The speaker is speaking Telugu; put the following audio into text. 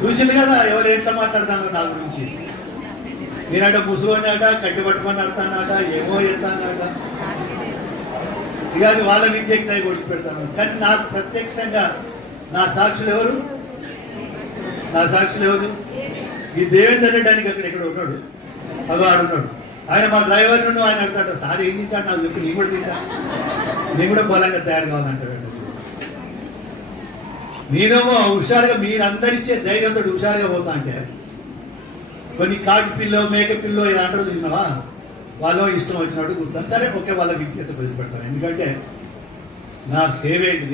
చూసింది కదా ఎవరు ఎట్లా మాట్లాడతాను నా గురించి. నేనట ముసుగొన్నాట, కట్టి పట్టుకొని నడతానట, ఏమో ఎత్తానట. ఇక అది వాళ్ళ విద్యకి దయ కొడిచి పెడతాను. కానీ నాకు ప్రత్యక్షంగా నా సాక్షులు ఎవరు? నా సాక్షులు ఎవరు? ఈ దేవేందర్ రెడ్డి అని అక్కడ ఇక్కడ ఉన్నాడు, అగాడు ఉన్నాడు. ఆయన మా డ్రైవర్ నుండి ఆయన అడతాడు, సార్ ఏం తింటాడు నాకు చెప్పి, నేను కూడా తింటా, నేను కూడా బలంగా తయారు కావాలంటాడు. నేనేమో హుషారుగా మీరందరిచ్చే ధైర్యంతో హుషారుగా పోతా అంటే కొన్ని కాకి పిల్లో మేక పిల్లో ఏదో అంటారు చూసినావా, వాళ్ళు ఇష్టం వచ్చినట్టు గుర్తాను. సరే ఓకే, వాళ్ళ విజ్ఞత వదిలిపెడతాను. ఎందుకంటే నా సేవ ఏంటిది?